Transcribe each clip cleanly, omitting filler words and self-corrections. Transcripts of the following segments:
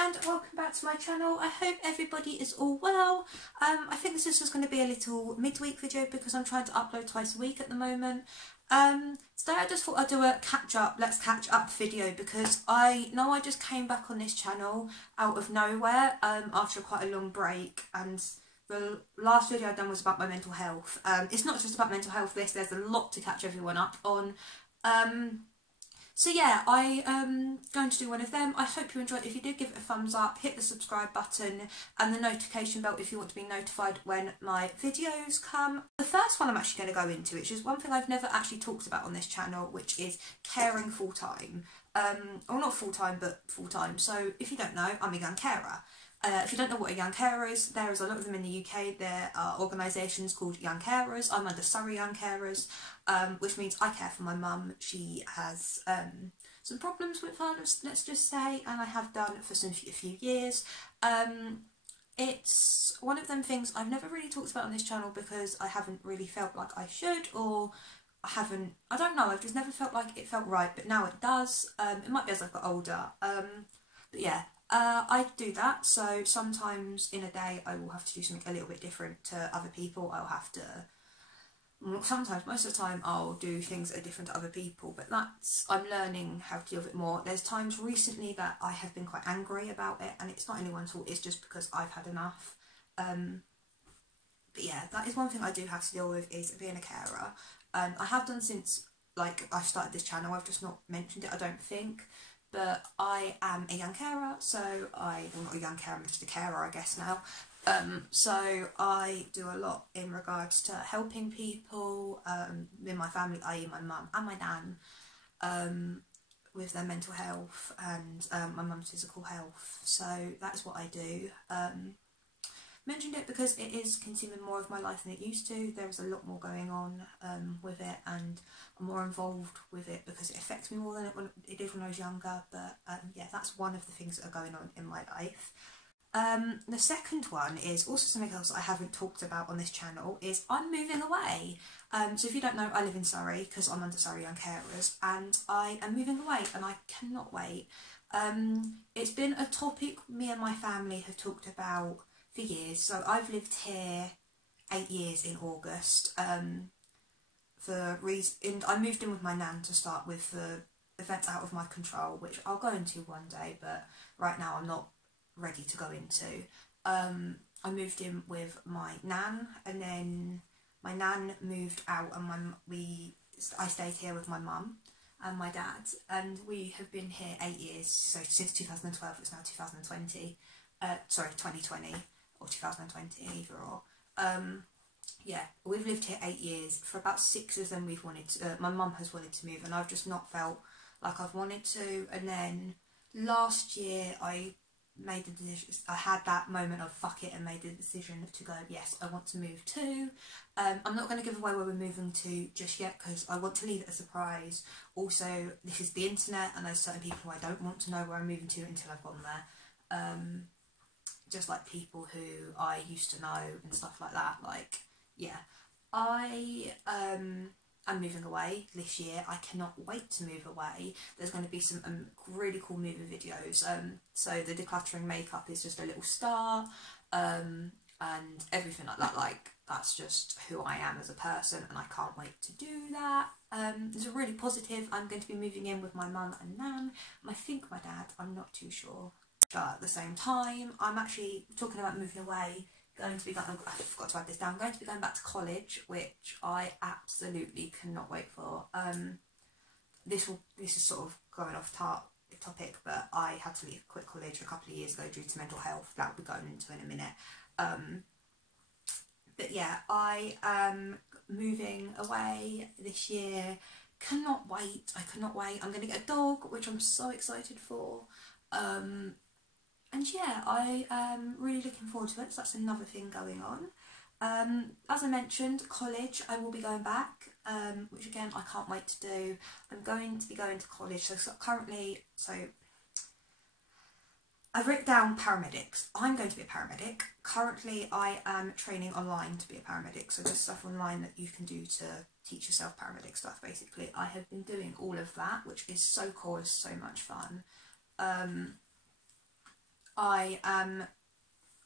and welcome back to my channel. I hope everybody is all well. I think this is just going to be a little midweek video because I'm trying to upload twice a week at the moment. Today I just thought I'd do a let's catch up video because I know I just came back on this channel out of nowhere after quite a long break, and the last video I'd done was about my mental health. It's not just about mental health, there's a lot to catch everyone up on. So yeah, I am going to do one of them. I hope you enjoyed. If you did, give it a thumbs up, hit the subscribe button and the notification bell if you want to be notified when my videos come. The first one I'm actually going to go into, which is one thing I've never actually talked about on this channel, which is caring full-time. Or not full-time, but full-time. So if you don't know, I'm a young carer. If you don't know what a young carer is, there is a lot of them in the UK. There are organisations called Young Carers. I'm under Surrey Young Carers, which means I care for my mum. She has some problems with her, let's just say, and I have done for a few years. It's one of them things I've never really talked about on this channel because I haven't really felt like I should, or I don't know, I've just never felt like it felt right, but now it does. It might be as I've got older, but yeah. I do that, so sometimes in a day I will have to do something a little bit different to other people. Sometimes, most of the time, I'll do things that are different to other people, but I'm learning how to deal with it more. There's times recently that I have been quite angry about it, and it's not anyone's fault, it's just because I've had enough. But yeah, that is one thing I do have to deal with, is being a carer. I have done since, like, I've started this channel. I've just not mentioned it, I don't think. But I am a young carer, well, not a young carer, I'm just a carer, I guess now. So I do a lot in regards to helping people in my family, i.e. my mum and my nan, with their mental health and my mum's physical health. So that's what I do. Mentioned it because it is consuming more of my life than it used to. There's a lot more going on with it, and I'm more involved with it because it affects me more than it did when I was younger. But yeah, that's one of the things that are going on in my life. The second one is also something else I haven't talked about on this channel, is I'm moving away. So if you don't know, I live in Surrey because I'm under Surrey Young Carers, and I am moving away and I cannot wait. It's been a topic me and my family have talked about for years. So I've lived here 8 years in August. I moved in with my nan to start with the events out of my control, which I'll go into one day, but right now I'm not ready to go into. I moved in with my nan, and then my nan moved out, and I stayed here with my mum and my dad, and we have been here 8 years. So since 2012, it's now 2020. Sorry, 2020. Or 2020, either or. Yeah, we've lived here 8 years. For about 6 of them we've wanted to, my mum has wanted to move, and I've just not felt like I've wanted to. And then last year I made the decision, I had that moment of fuck it and made the decision to go, yes, I want to move too. I'm not going to give away where we're moving to just yet because I want to leave it a surprise. Also, this is the internet, and there's certain people who I don't want to know where I'm moving to until I've gone there. Just like people who I used to know and stuff like that. Like, yeah, I am moving away this year. I cannot wait to move away. There's going to be some really cool moving videos. So the decluttering makeup is just a little star, and everything like that. Like, that's just who I am as a person, and I can't wait to do that. It's a really positive. I'm going to be moving in with my mum and nan, and I think my dad, I'm not too sure. But at the same time, I'm actually talking about moving away, I forgot to add this down, I'm going to be going back to college, which I absolutely cannot wait for. This is sort of going off topic, but I had to quit college a couple of years ago due to mental health. That will be going into in a minute. But yeah, I am moving away this year. Cannot wait. I cannot wait. I'm going to get a dog, which I'm so excited for. And yeah, I am really looking forward to it, so that's another thing going on. As I mentioned, college, I will be going back, which again, I can't wait to do. I'm going to be going to college, so currently, I've written down paramedics. I'm going to be a paramedic. Currently, I am training online to be a paramedic, so there's stuff online that you can do to teach yourself paramedic stuff, basically. I have been doing all of that, which is so cool, it's so much fun. I am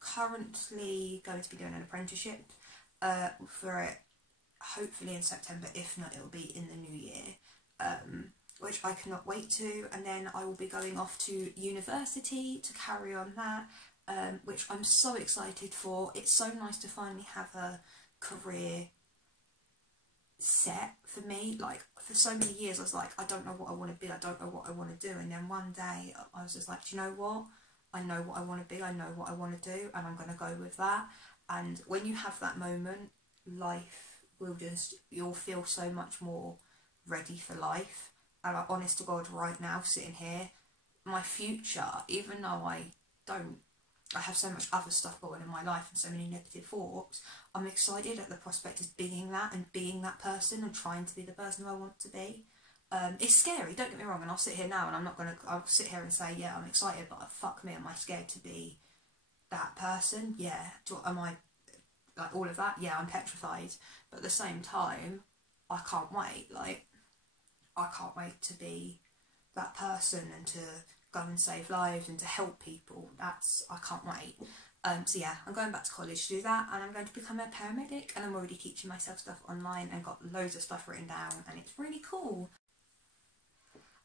currently going to be doing an apprenticeship for it, hopefully in September. If not, it'll be in the new year, which I cannot wait to. And then I will be going off to university to carry on that, which I'm so excited for. It's so nice to finally have a career set for me. Like, for so many years I was like, I don't know what I want to be, I don't know what I want to do, and then one day I was just like, do you know what, I know what I want to be, I know what I want to do, and I'm going to go with that. And when you have that moment, life will just, you'll feel so much more ready for life. And like, honest to God, right now, sitting here, my future, even though I have so much other stuff going in my life and so many negative thoughts, I'm excited at the prospect of being that, and being that person, and trying to be the person who I want to be. It's scary, don't get me wrong, and I'll sit here now and I'll sit here and say, yeah, I'm excited, but fuck me, am I scared to be that person? Yeah. Am I, like, all of that? Yeah, I'm petrified. But at the same time, I can't wait. Like, I can't wait to be that person and to go and save lives and to help people. I can't wait. So yeah, I'm going back to college to do that, and I'm going to become a paramedic, and I'm already teaching myself stuff online and got loads of stuff written down, and it's really cool.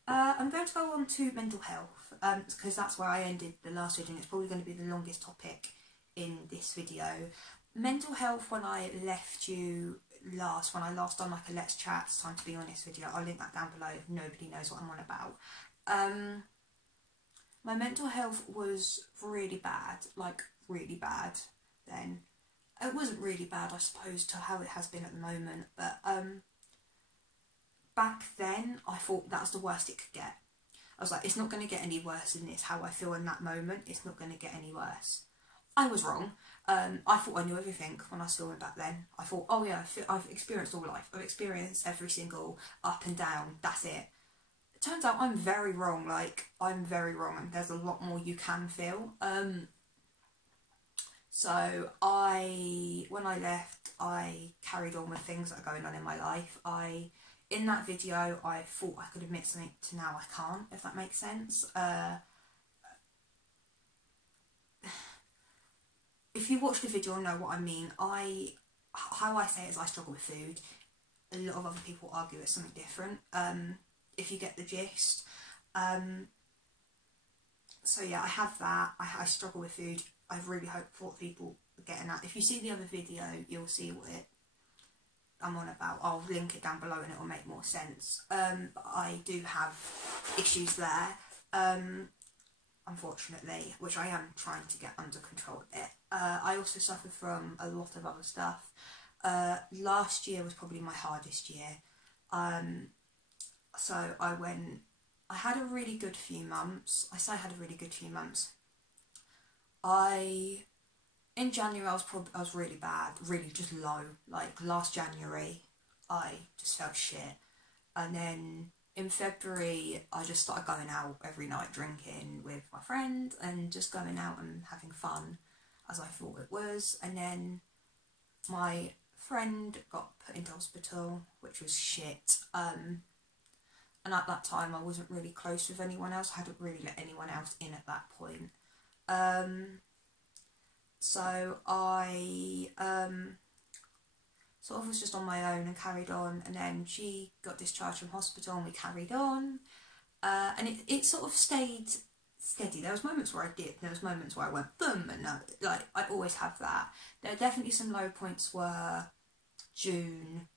I'm going to go on to mental health, because that's where I ended the last video, and it's probably going to be the longest topic in this video. Mental health, when I left you last, when I last done like a Let's Chat, It's Time to Be Honest video, I'll link that down below if nobody knows what I'm on about. My mental health was really bad, like really bad then. It wasn't really bad, I suppose, to how it has been at the moment, but back then I thought that was the worst it could get. I was like, it's not going to get any worse than this, how I feel in that moment, it's not going to get any worse. I was wrong. I thought I knew everything when I saw him back then. I thought, oh yeah, I've experienced all life, I've experienced every single up and down, that's it. It turns out I'm very wrong, like, I'm very wrong, and there's a lot more you can feel. So when I left, I carried on with things that are going on in my life. In that video, I thought I could admit something to now I can't, if that makes sense. If you watch the video, you'll know what I mean. How I say it is I struggle with food. A lot of other people argue it's something different, if you get the gist. So yeah, I have that. I struggle with food. I really thought people were getting that. If you see the other video, you'll see what I'm on about. I'll link it down below and it will make more sense. But I do have issues there, unfortunately, which I am trying to get under control a bit. I also suffer from a lot of other stuff. Last year was probably my hardest year. So I had a really good few months. I say I had a really good few months. In January I was really bad, really just low. Like last January I just felt shit. And then in February I just started going out every night drinking with my friend and just going out and having fun as I thought it was. And then my friend got put into hospital, which was shit. And at that time I wasn't really close with anyone else. I hadn't really let anyone else in at that point. So I sort of was just on my own and carried on, and then she got discharged from hospital and we carried on, and it sort of stayed steady. There was moments where I dipped, there was moments where I went boom, and like I always have that. There are definitely some low points were June,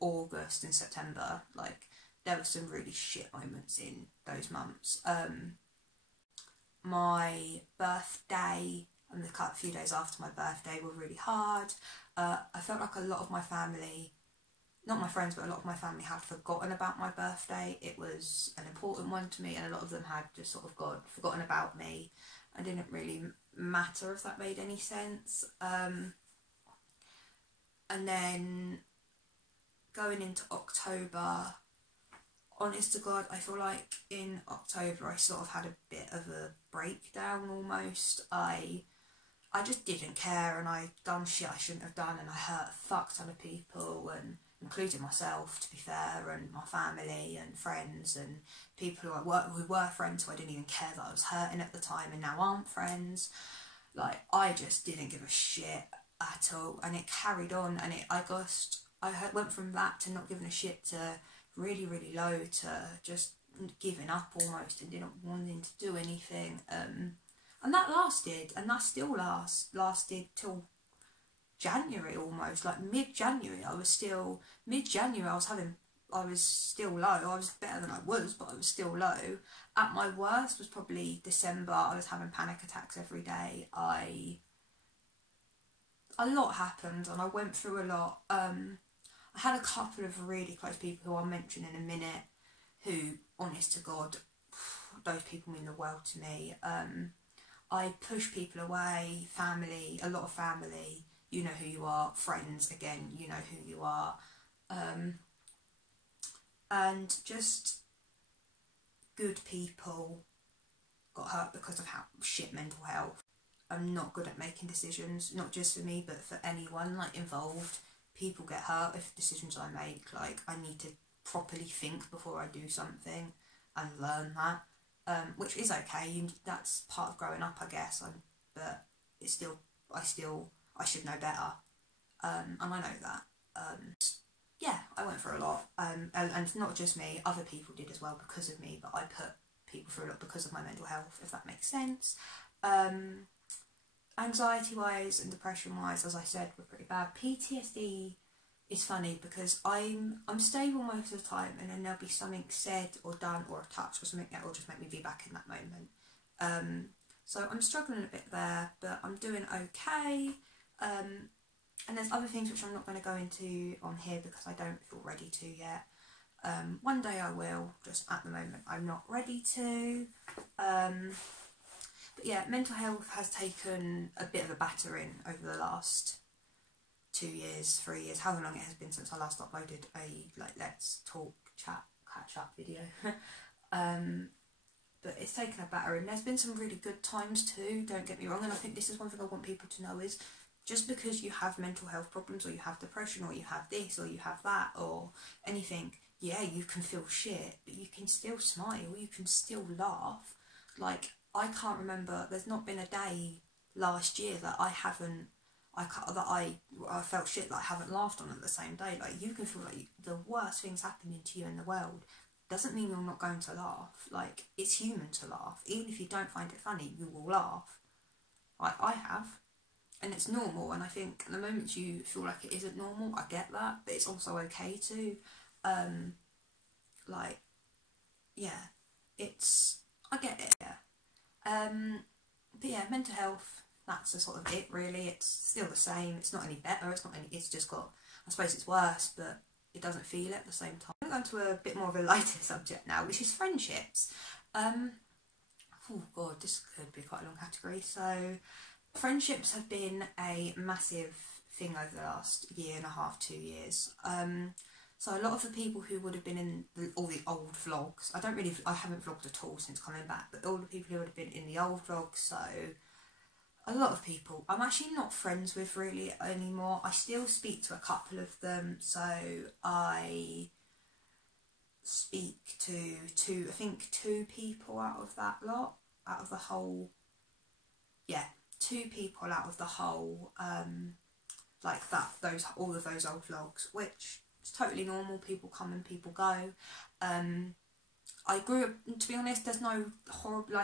August and September. Like there were some really shit moments in those months. My birthday and the few days after my birthday were really hard. I felt like a lot of my family, not my friends, but a lot of my family had forgotten about my birthday. It was an important one to me, and a lot of them had just sort of forgotten about me. I didn't really matter, if that made any sense. And then going into October, honest to God, I feel like in October I sort of had a bit of a breakdown almost. I just didn't care, and I done shit I shouldn't have done, and I hurt a fuck ton of people, and including myself, to be fair, and my family and friends and people who were friends who I didn't even care that I was hurting at the time and now aren't friends. Like, I just didn't give a shit at all, and it carried on, and I went from that to not giving a shit to really, really low to just giving up almost and didn't wanting to do anything. And that lasted, and that still lasted till January almost, like mid-January. I was still low. I was better than I was, but I was still low. At my worst was probably December. I was having panic attacks every day. A lot happened, and I went through a lot. I had a couple of really close people who I'll mention in a minute, who, honest to God, those people mean the world to me. I push people away, family, a lot of family, you know who you are, friends, again, you know who you are, and just good people got hurt because of how shit mental health. I'm not good at making decisions, not just for me, but for anyone, like, involved. People get hurt if decisions I make, like, I need to properly think before I do something and learn that. Which is okay. That's part of growing up, I guess. But it's still, I should know better, and I know that. Yeah, I went through a lot, and not just me. Other people did as well because of me. But I put people through a lot because of my mental health, if that makes sense. Anxiety-wise and depression-wise, as I said, were pretty bad. PTSD is funny because I'm stable most of the time, and then there'll be something said or done or a touch or something that will just make me be back in that moment. So I'm struggling a bit there, but I'm doing okay. And there's other things which I'm not going to go into on here because I don't feel ready to yet. One day I will, just at the moment I'm not ready to. But yeah, mental health has taken a bit of a battering over the last 2 years, 3 years, however long it has been since I last uploaded a let's talk, chat, catch up video. But it's taken a battering. There's been some really good times too, don't get me wrong, and I think this is one thing I want people to know is just because you have mental health problems or you have depression or you have this or you have that or anything, yeah, you can feel shit, but you can still smile, you can still laugh. Like, I can't remember, there's not been a day last year that I felt shit that I haven't laughed on at the same day. Like, you can feel like the worst things happening to you in the world doesn't mean you're not going to laugh. Like, it's human to laugh. Even if you don't find it funny, you will laugh. Like, I have. And it's normal, and I think the moment you feel like it isn't normal, I get that, but it's also okay to, I get it, yeah. But yeah, mental health, that's the sort of it, really. It's still the same, it's not any better, it's just got, I suppose it's worse, but it doesn't feel it at the same time. I'm going to a bit more of a lighter subject now, which is friendships. Oh god, this could be quite a long category. So, friendships have been a massive thing over the last year and a half, 2 years. So a lot of the people who would have been in all the old vlogs, I haven't vlogged at all since coming back, but all the people who would have been in the old vlogs, so a lot of people I'm actually not friends with really anymore. I still speak to a couple of them, so I speak to I think 2 people out of that lot, out of the whole, yeah, 2 people out of the whole, all of those old vlogs, which is totally normal. People come and people go. I grew up, to be honest, there's no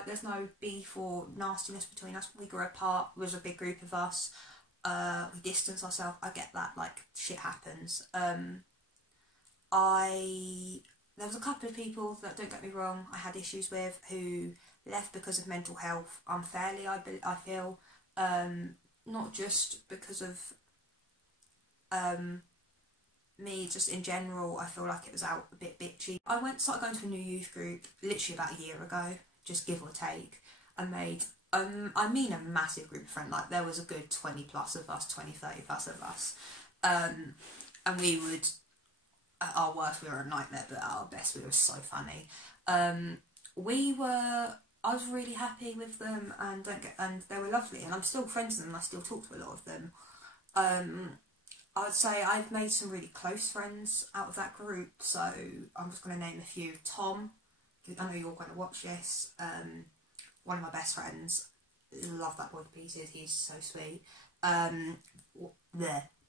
there's no beef or nastiness between us. We grew apart, there was a big group of us, we distanced ourselves, I get that, like, shit happens. There was a couple of people that, don't get me wrong, I had issues with, who left because of mental health, unfairly, I feel, not just because of me, just in general. I feel like it was out a bit bitchy. I started going to a new youth group literally about a year ago, just give or take. I made, a massive group of friends. Like, there was a good 20 plus of us, 20, 30 plus of us. And we would, at our worst we were a nightmare, but at our best we were so funny. I was really happy with them, and they were lovely, and I'm still friends with them, and I still talk to a lot of them. I'd say I've made some really close friends out of that group, so I'm just going to name a few. Tom, I know you're going to watch this, one of my best friends, love that boy to pieces, he's so sweet.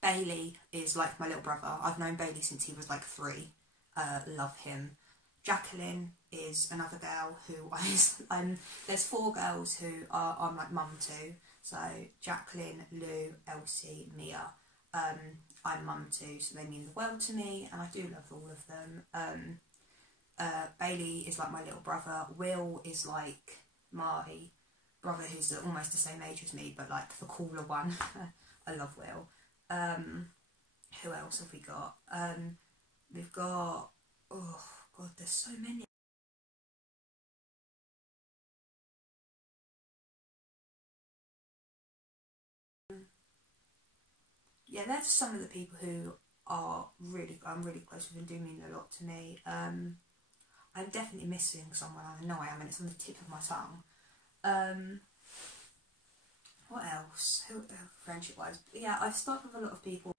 Bailey is like my little brother. I've known Bailey since he was like 3, love him. Jacqueline is another girl who there's 4 girls who I'm like mum to, so Jacqueline, Lou, Elsie, Mia. I'm mum to, so they mean the world to me, and I do love all of them. Bailey is like my little brother. Will is like my brother who's almost the same age as me, but like the cooler one. I love Will. Who else have we got? We've got, oh god, there's so many. Yeah, they're just some of the people who I'm really close with and do mean a lot to me. I'm definitely missing someone. I know I am, and it's on the tip of my tongue. What else? Friendship-wise? Yeah, I've stuck with a lot of people.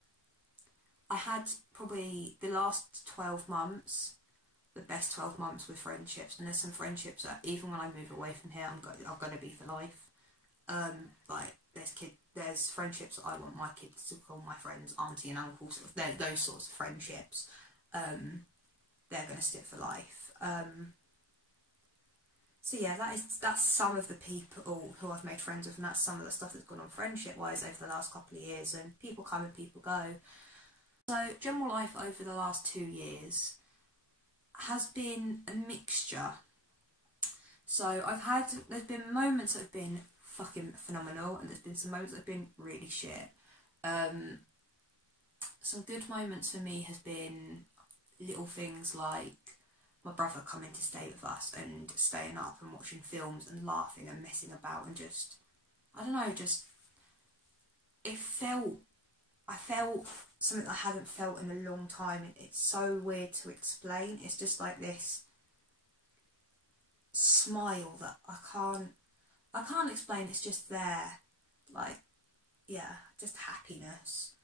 I had probably the last 12 months, the best 12 months with friendships, and there's some friendships that even when I move away from here, I'm going to be for life. Like there's friendships that I want my kids to call my friends auntie and uncle, sort of those sorts of friendships. They're going to stick for life. So yeah, that's some of the people who I've made friends with, and that's some of the stuff that's gone on friendship-wise over the last couple of years, and people come and people go. So general life over the last 2 years has been a mixture. So there's been moments that have been fucking phenomenal, and there's been some moments that have been really shit. Some good moments for me has been little things like my brother coming to stay with us and staying up and watching films and laughing and messing about, and just, I don't know, I felt something I hadn't felt in a long time. It's so weird to explain. It's just like this smile that I can't explain. It's just there, like, yeah, just happiness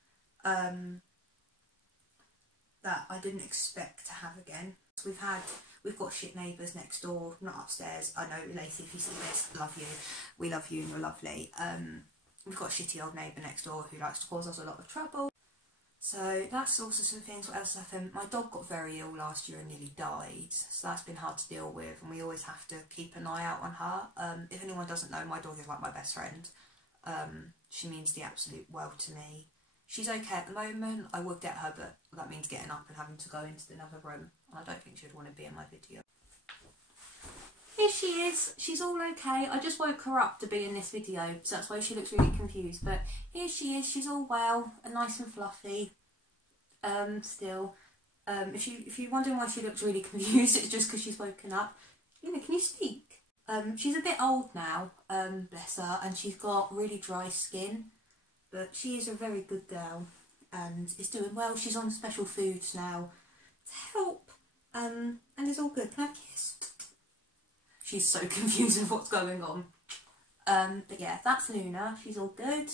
that I didn't expect to have again. We've got shit neighbours next door, not upstairs. I know, Lacey, if you see this, love you. We love you and you're lovely. We've got a shitty old neighbour next door who likes to cause us a lot of trouble. So that's also some things. What else happened? My dog got very ill last year and nearly died. So that's been hard to deal with, and we always have to keep an eye out on her. If anyone doesn't know, my dog is like my best friend. She means the absolute world to me. She's okay at the moment. I would get her, but that means getting up and having to go into another room. And I don't think she'd want to be in my video. Here she is. She's all okay. I just woke her up to be in this video, so that's why she looks really confused. But here she is. She's all well and nice and fluffy. Still. If you're wondering why she looks really confused, it's just because she's woken up. You know, can you speak? She's a bit old now, bless her, and she's got really dry skin. But she is a very good girl and is doing well. She's on special foods now to help, and it's all good. Can I have a kiss? She's so confused with what's going on. But yeah, that's Luna. She's all good.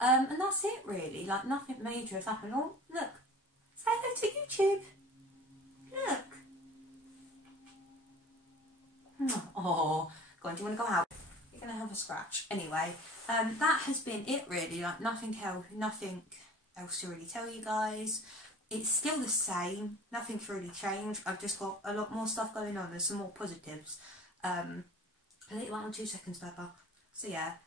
And that's it really. Like, nothing major has happened. Oh, look. Say hello to YouTube. Look. Oh, God, do you want to go out? You're going to have a scratch. Anyway, that has been it really. Like, nothing else to really tell you guys. It's still the same. Nothing's really changed. I've just got a lot more stuff going on. There's some more positives. I'll let you out in 2 seconds, Pepper. So yeah,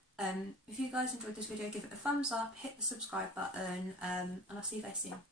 if you guys enjoyed this video, give it a thumbs up, hit the subscribe button, and I'll see you guys soon.